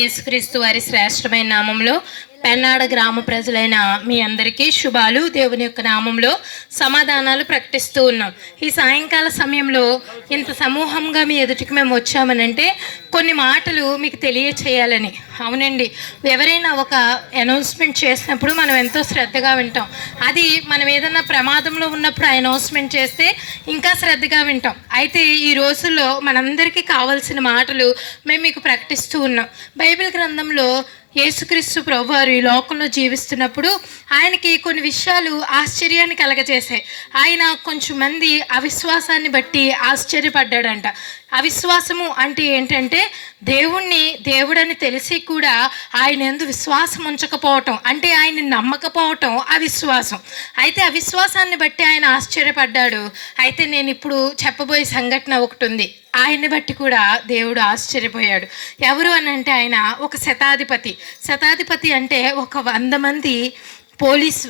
యేసుక్రీస్తు వారి శ్రేష్టమైన నామంలో పెన్నాడ గ్రామ ప్రజలైన మీ అందరికీ శుభాలు, దేవుని యొక్క నామంలో సమాధానాలు ప్రకటిస్తూ ఉన్నాం. ఈ సాయంకాల సమయంలో ఇంత సమూహంగా మీ ఎదుటికి మేము వచ్చామనంటే కొన్ని మాటలు మీకు తెలియచేయాలని. అవునండి, ఎవరైనా ఒక అనౌన్స్మెంట్ చేసినప్పుడు మనం ఎంతో శ్రద్ధగా వింటాం. అది మనం ఏదైనా ప్రమాదంలో ఉన్నప్పుడు ఆ అనౌన్స్మెంట్ చేస్తే ఇంకా శ్రద్ధగా వింటాం. అయితే ఈ రోజుల్లో మనందరికీ కావాల్సిన మాటలు మేము మీకు ప్రకటిస్తూ ఉన్నాం. బైబిల్ గ్రంథంలో యేసుక్రీస్తు ప్రభువారు ఈ లోకంలో జీవిస్తున్నప్పుడు ఆయనకి కొన్ని విషయాలు ఆశ్చర్యాన్ని కలగజేశాయి. ఆయన కొంచెం మంది అవిశ్వాసాన్ని బట్టి ఆశ్చర్యపడ్డాడంట. అవిశ్వాసము అంటే ఏంటంటే దేవుణ్ణి దేవుడని తెలిసి కూడా ఆయన యందు విశ్వాసం ఉంచకపోవటం, అంటే ఆయన్ని నమ్మకపోవటం అవిశ్వాసం. అయితే అవిశ్వాసాన్ని బట్టి ఆయన ఆశ్చర్యపడ్డాడు. అయితే నేను ఇప్పుడు చెప్పబోయే సంఘటన ఒకటి ఉంది, ఆయన్ని బట్టి కూడా దేవుడు ఆశ్చర్యపోయాడు. ఎవరు అని అంటే ఆయన ఒక శతాధిపతి అంటే ఒక 100 మంది పోలీసు,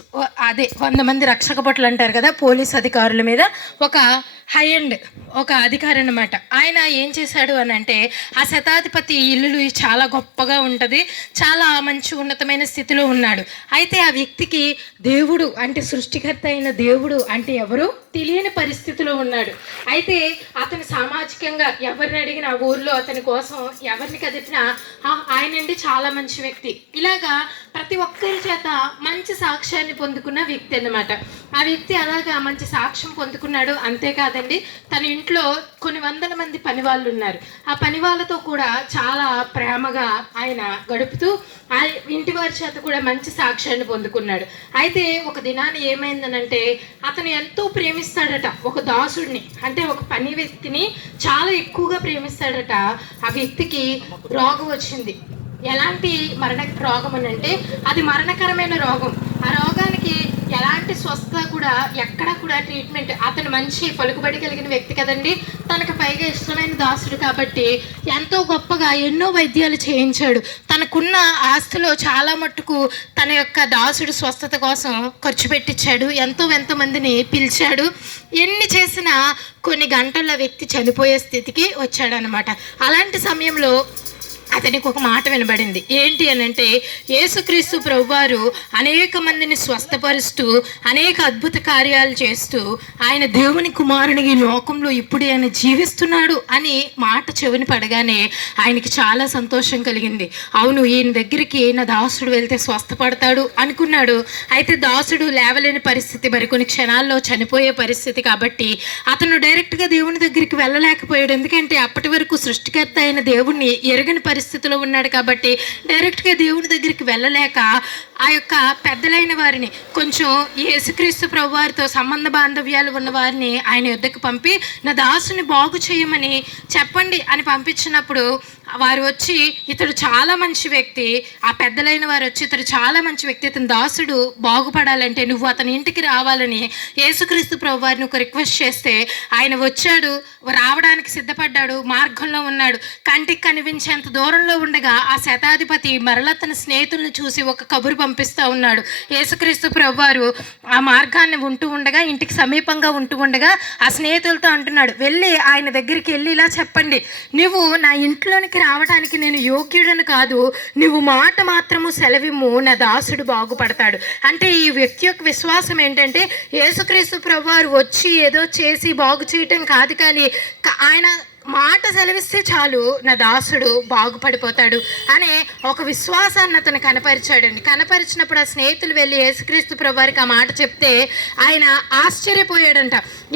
100 మంది రక్షక భటులు అంటారు కదా, పోలీస్ అధికారుల మీద ఒక హై అండ్ ఒక అధికారి అన్నమాట. ఆయన ఏం చేశాడు అని అంటే ఆ శతాధిపతి ఇల్లు చాలా గొప్పగా ఉంటుంది, చాలా మంచి ఉన్నతమైన స్థితిలో ఉన్నాడు. అయితే ఆ వ్యక్తికి దేవుడు అంటే సృష్టికర్త అయిన దేవుడు అంటే ఎవరు తెలియని పరిస్థితిలో ఉన్నాడు. అయితే అతను సామాజికంగా ఎవరిని అడిగినా ఊర్లో అతని కోసం ఎవరిని కదిపినా ఆయనండి చాలా మంచి వ్యక్తి, ఇలాగా ప్రతి ఒక్కరి చేత మంచి సాక్ష్యాన్ని పొందుకున్న వ్యక్తి అన్నమాట. ఆ వ్యక్తి అలాగా మంచి సాక్ష్యం పొందుకున్నాడు. అంతేకాదండి, తన ఇంట్లో కొన్ని 100 మంది పని వాళ్ళు ఉన్నారు. ఆ పని వాళ్ళతో కూడా చాలా ప్రేమగా ఆయన గడుపుతూ ఆ ఇంటి వారి చేత కూడా మంచి సాక్ష్యాన్ని పొందుకున్నాడు. అయితే ఒక దినాన్ని ఏమైందనంటే అతను ఎంతో ప్రేమిస్తాడట ఒక దాసుడిని, అంటే ఒక పని వ్యక్తిని చాలా ఎక్కువగా ప్రేమిస్తాడట. ఆ వ్యక్తికి రోగం వచ్చింది. ఎలాంటి రోగం అని అంటే అది మరణకరమైన రోగం. ఆ రోగానికి ఎలాంటి స్వస్థత కూడా ఎక్కడ కూడా ట్రీట్మెంట్, అతను మంచి పలుకుబడి కలిగిన వ్యక్తి కదండి, తనకు పైగా ఇష్టమైన దాసుడు కాబట్టి ఎంతో గొప్పగా ఎన్నో వైద్యాలు చేయించాడు. తనకున్న ఆస్తిలో చాలా మట్టుకు తన యొక్క దాసుడు స్వస్థత కోసం ఖర్చు పెట్టించాడు. ఎంతో మందిని పిలిచాడు. ఎన్ని చేసినా కొన్ని గంటల వ్యక్తి చనిపోయే స్థితికి వచ్చాడనమాట. అలాంటి సమయంలో అతనికి ఒక మాట వినబడింది. ఏంటి అని అంటే యేసుక్రీస్తు ప్రభువారు అనేక మందిని స్వస్థపరుస్తూ అనేక అద్భుత కార్యాలు చేస్తూ ఆయన దేవుని కుమారుని ఈ లోకంలో ఇప్పుడు ఆయన జీవిస్తున్నాడు అని మాట చెవిని పడగానే ఆయనకి చాలా సంతోషం కలిగింది. అవును, ఈయన దగ్గరికి నా దాసుడు వెళ్తే స్వస్థపడతాడు అనుకున్నాడు. అయితే దాసుడు లేవలేని పరిస్థితి, మరికొన్ని క్షణాల్లో చనిపోయే పరిస్థితి కాబట్టి అతను డైరెక్ట్గా దేవుని దగ్గరికి వెళ్ళలేకపోయాడు. ఎందుకంటే అప్పటి వరకు సృష్టికర్త అయిన దేవుణ్ణి ఎరగని పరిస్థితిలో ఉన్నాడు కాబట్టి డైరెక్ట్గా దేవుని దగ్గరికి వెళ్ళలేక ఆ యొక్క పెద్దలైన వారిని, కొంచెం యేసుక్రీస్తు ప్రభువారితో సంబంధ బాంధవ్యాలు ఉన్న వారిని ఆయన యొద్దకు పంపి నా దాసుని బాగు చేయమని చెప్పండి అని పంపించినప్పుడు వారు వచ్చి ఇతడు చాలా మంచి వ్యక్తి, ఆ పెద్దలైన వారు వచ్చి ఇతడు చాలా మంచి వ్యక్తి, ఇతని దాసుడు బాగుపడాలంటే నువ్వు అతని ఇంటికి రావాలని యేసుక్రీస్తు ప్రభువారిని ఒక రిక్వెస్ట్ చేస్తే ఆయన వచ్చాడు, రావడానికి సిద్ధపడ్డాడు, మార్గంలో ఉన్నాడు. కంటికి కనిపించేంత దూరంలో ఉండగా ఆ శతాధిపతి మరలా తన స్నేహితులను చూసి ఒక కబురు పంపిస్తూ ఉన్నాడు. యేసుక్రీస్తు ప్రభువారు ఆ మార్గాన్ని ఉంటూ ఉండగా, ఇంటికి సమీపంగా ఉంటూ ఉండగా ఆ స్నేహితులతో అంటున్నాడు, వెళ్ళి ఆయన దగ్గరికి వెళ్ళి ఇలా చెప్పండి, నువ్వు నా ఇంట్లోనికి రావడానికి నేను యోగ్యుడను కాదు, నువ్వు మాట మాత్రము సెలవిమ్ము, నా దాసుడు బాగుపడతాడు. అంటే ఈ వ్యక్తి యొక్క విశ్వాసం ఏంటంటే యేసుక్రీస్తు ప్రభువారు వచ్చి ఏదో చేసి బాగు చేయటం కాదు, కానీ ఆయన మాట సెలవిస్తే చాలు నా దాసుడు బాగుపడిపోతాడు అనే ఒక విశ్వాసాన్ని అతను కనపరిచాడండి. కనపరిచినప్పుడు ఆ స్నేహితులు వెళ్ళి యేసుక్రీస్తు ప్రభువారికి ఆ మాట చెప్తే ఆయన ఆశ్చర్యపోయాడంట.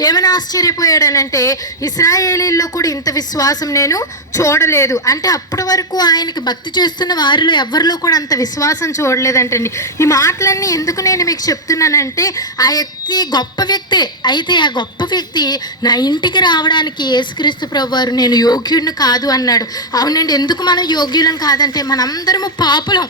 ఏమైనా ఆశ్చర్యపోయాడనంటే ఇశ్రాయేలీల్లో కూడా ఇంత విశ్వాసం నేను చూడలేదు. అంటే అప్పటి వరకు ఆయనకి భక్తి చేస్తున్న వారిలో ఎవరిలో కూడా అంత విశ్వాసం చూడలేదంటండి. ఈ మాటలన్నీ ఎందుకు నేను మీకు చెప్తున్నానంటే ఆ వ్యక్తి గొప్ప వ్యక్తే. అయితే ఆ గొప్ప వ్యక్తి నా ఇంటికి రావడానికి యేసుక్రీస్తు ప్రభువారు నేను యోగ్యుడిని కాదు అన్నాడు. అవునండి, ఎందుకు మనం యోగ్యులం కాదంటే మనందరము పాపులం,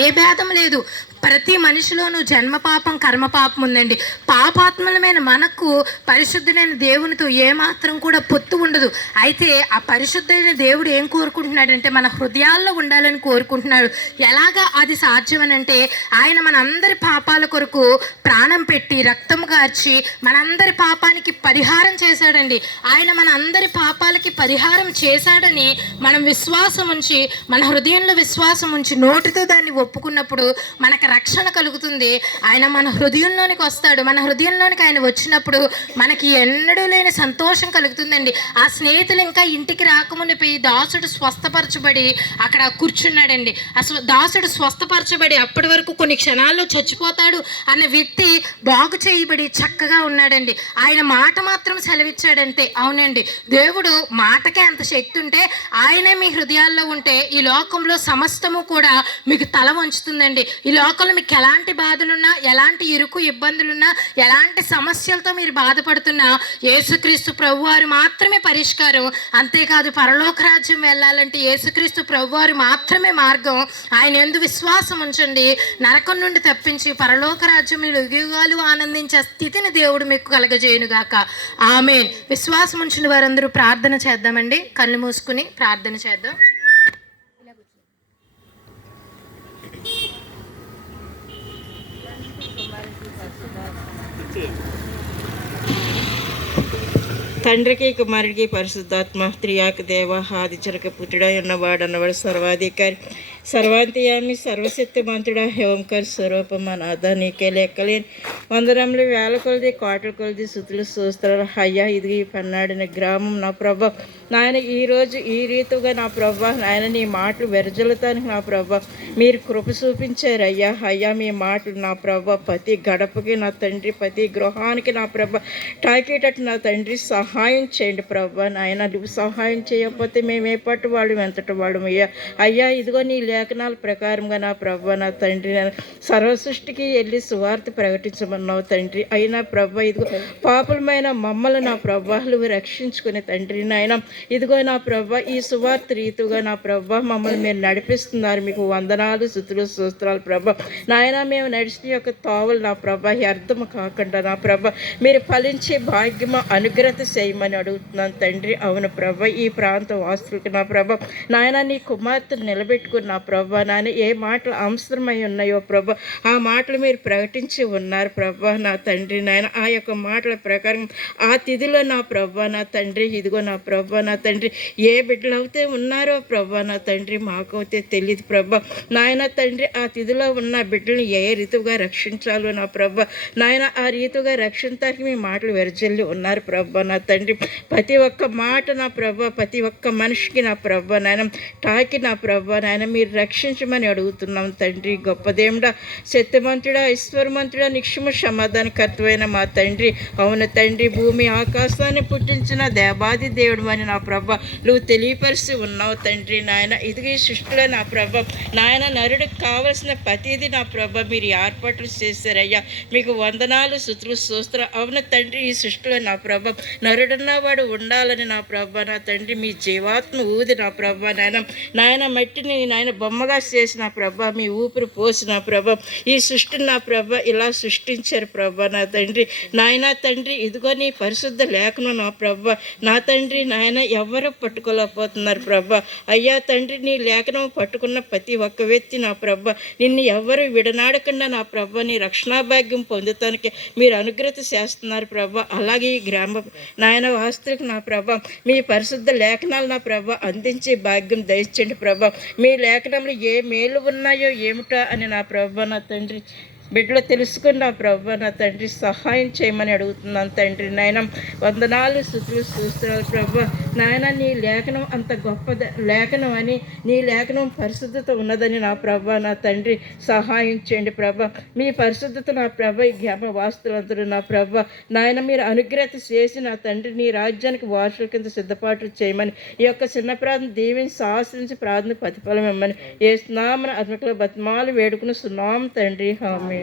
ఏ భేదం లేదు, ప్రతి మనిషిలోనూ జన్మ పాపం కర్మ పాపం ఉందండి. పాపాత్మలమైన మనకు పరిశుద్ధుడైన దేవునితో ఏమాత్రం కూడా పొత్తు ఉండదు. అయితే ఆ పరిశుద్ధమైన దేవుడు ఏం కోరుకుంటున్నాడంటే మన హృదయాల్లో ఉండాలని కోరుకుంటున్నాడు. ఎలాగా అది సాధ్యమనంటే ఆయన మనందరి పాపాల కొరకు ప్రాణం పెట్టి రక్తం కార్చి మనందరి పాపానికి పరిహారం చేశాడండి. ఆయన మన అందరి పాపాలకి పరిహారం చేశాడని మనం విశ్వాసం ఉంచి, మన హృదయంలో విశ్వాసం ఉంచి నోటితో దాన్ని ఒప్పుకున్నప్పుడు మనకు రక్షణ కలుగుతుంది. ఆయన మన హృదయంలోనికి వస్తాడు. మన హృదయంలోనికి ఆయన వచ్చినప్పుడు మనకి ఎన్నడూ లేని సంతోషం కలుగుతుందండి. ఆ స్నేహితులు ఇంకా ఇంటికి రాకమునిపై దాసుడు స్వస్థపరచబడి అక్కడ కూర్చున్నాడండి. దాసుడు స్వస్థపరచబడి అప్పటి వరకు కొన్ని క్షణాల్లో చచ్చిపోతాడు అన్న వ్యక్తి బాగు చేయబడి చక్కగా ఉన్నాడండి. ఆయన మాట మాత్రం సెలవిచ్చాడంతే. అవునండి, దేవుడు మాటకే అంత శక్తి ఉంటే ఆయనే మీ హృదయాల్లో ఉంటే ఈ లోకంలో సమస్తము కూడా మీకు తల వంచుతుందండి. ఈ లోకంలో మీకు ఎలాంటి బాధలున్నా, ఎలాంటి ఇరుకు ఇబ్బందులున్నా, ఎలాంటి సమస్యలతో మీరు బాధపడుతున్నా యేసుక్రీస్తు ప్రభువారు మాత్రమే పరిష్కారం. అంతేకాదు పరలోక రాజ్యం వెళ్ళాలంటే యేసుక్రీస్తు ప్రభువారు మాత్రమే మార్గం. ఆయన యందు విశ్వాసం ఉంచండి. నరకం నుండి తప్పించి పరలోక రాజ్యం యుగాలు ఆనందించే స్థితిని దేవుడు మీకు కలగజేయునుగాక. ఆమేన్. విశ్వాసం ఉంచిన వారందరూ ప్రార్థన చేద్దామండి. కళ్ళు మూసుకుని ప్రార్థన చేద్దాం. తండ్రికి కుమారుడికి పరిశుద్ధాత్మ త్రియాక దేవ ఆదిచరక పుట్టుడా ఉన్నవాడు అన్నవాడు సర్వాధికారి సర్వాంతయామి సర్వశక్తిమంతుడా ఓంకార స్వరూపం నాథ నీకే లెక్కలేని వందరములు వేల కొలది కోటల కొలది సుతులు సూస్త్రాలు అయ్యా ఇది పన్నాడిన గ్రామం నా ప్రభ నాయన ఈరోజు ఈ రీతిగా నా ప్రభ నాయన నీ మాటలు వెరజల్లుతానికి నా ప్రభ మీరు కృప చూపించారు అయ్యా. అయ్యా మీ మాటలు నా ప్రభ ప్రతి గడపకి నా తండ్రి ప్రతి గృహానికి నా ప్రభ తాకేటట్టు నా తండ్రి సహాయం చేయండి ప్రభ. నాయన నువ్వు సహాయం చేయకపోతే మేము ఏ పట్టు వాళ్ళు ఎంతటి వాడు అయ్యా. అయ్యా ఇదిగో నీ లేఖనాల ప్రకారంగా నా ప్రభ నా తండ్రి సర్వసృష్టికి వెళ్ళి సువార్త ప్రకటించమన్నావు తండ్రి. అయినా ప్రభ ఇదిగో పాపులమైన మమ్మల్ని నా ప్రభ నువ్వు రక్షించుకునే తండ్రి నాయన ఇదిగో నా ప్రభ ఈ సువార్త రీతిగా నా ప్రభ మమ్మల్ని మీరు నడిపిస్తున్నారు. మీకు వందనాలు స్తుతులు స్తోత్రాలు ప్రభ. నాయన మేము నడిచిన యొక్క తావులు నా ప్రభ అర్థం కాకుండా నా ప్రభ మీరు ఫలించే భాగ్యము అనుగ్రహత చేయమని అడుగుతున్నాను తండ్రి. అవును ప్రభ ఈ ప్రాంత వాస్తులకు నా ప్రభ నాయన నీ కుమార్తెను నిలబెట్టుకుని నా ప్రభ నాయన ఏ మాటలు అవసరమై ఉన్నాయో ప్రభ ఆ మాటలు మీరు ప్రకటించి ఉన్నారు ప్రభ నా తండ్రి నాయన ఆ యొక్క మాటల ప్రకారం ఆ తిథిలో నా ప్రభ నా తండ్రి ఇదిగో నా ప్రభ నా తండ్రి ఏ బిడ్డలు అయితే ఉన్నారో ప్రభ నా తండ్రి మాకైతే తెలియదు ప్రభ నాయన తండ్రి ఆ తిథిలో ఉన్న బిడ్డల్ని ఏ రీతిగా రక్షించాలో నా ప్రభ నాయన ఆ రీతిగా రక్షించడానికి మీ మాటలు వెరజల్లి ఉన్నారు ప్రభ నా తండ్రి. ప్రతి ఒక్క మాట నా ప్రభ ప్రతి ఒక్క మనిషికి నా ప్రభ నాయన తాకి నా ప్రభ నాయన మీరు రక్షించమని అడుగుతున్నాం తండ్రి. గొప్ప దేవుడా సత్యమంతుడా ఈశ్వరమంతుడా నిక్షమ సమాధానకర్తమైన మా తండ్రి. అవును తండ్రి భూమి ఆకాశాన్ని పుట్టించిన దేవాది దేవుడు అని నా ప్రభ నువ్వు తెలియపరిచి ఉన్నావు తండ్రి నాయన. ఇదిగో ఈ సృష్టిలో నా ప్రభ నాయన నరుడికి కావలసిన ప్రతిదీ నా ప్రభ మీరు ఏర్పాట్లు చేశారయ్యా. మీకు వందనాలు స్తుతులు స్తోత్రాలు. అవును తండ్రి ఈ సృష్టిలో నా ప్రభ నరుడున్నవాడు ఉండాలని నా ప్రభ నా తండ్రి మీ జీవాత్మ ఊది నా ప్రభ నాయన నాయన మట్టిని నాయన బొమ్మగా చేసిన ప్రభ మీ ఊపిరి పోసిన ప్రభ ఈ సృష్టిని నా ప్రభ ఇలా సృష్టించారు ప్రభ నా తండ్రి నాయన తండ్రి. ఇదిగో నీ పరిశుద్ధ లేఖను నా ప్రభ నా తండ్రి నాయన ఎవరు పట్టుకోలేకపోతున్నారు ప్రభ. అయ్యా తండ్రి నీ లేఖనం పట్టుకున్న ప్రతి ఒక్క వ్యక్తి నా ప్రభ నిన్ను ఎవరు విడనాడకుండా నా ప్రభ నీ రక్షణాభాగ్యం పొందుతానికి మీరు అనుగ్రత చేస్తున్నారు ప్రభ. అలాగే ఈ గ్రామ నాయన వాస్తులకు నా ప్రభ మీ పరిశుద్ధ లేఖనాలు నా ప్రభ అందించే భాగ్యం దయచేయండి ప్రభ. మీ లేఖనంలో ఏ మేలు ఉన్నాయో ఏమిటో అని నా ప్రభ నా తండ్రి బిడ్డలు తెలుసుకుని నా ప్రభ నా తండ్రి సహాయం చేయమని అడుగుతున్నాను తండ్రి నాయన. వందనాలు స్తుతులు స్తోత్రాలు ప్రభ నాయన. నీ లేఖనం అంత గొప్ప లేఖనం అని నీ లేఖనం పరిశుద్ధత ఉన్నదని నా ప్రభ నా తండ్రి సహాయం చేయండి ప్రభ. మీ పరిశుద్ధత నా ప్రభ ఈ గ్రామ వాస్తులందరూ నా ప్రభ నాయన మీరు అనుగ్రహత చేసి నా తండ్రి నీ రాజ్యానికి వారసుల కింద సిద్ధపాట్లు చేయమని ఈ యొక్క చిన్న ప్రార్థన దీవిని శాస్త్రించి ప్రార్థన ప్రతిఫలం ఇమ్మని ఏ స్నామన అద్భుత బతిమాలు వేడుకుని సున్నాం తండ్రి. ఆమేన్.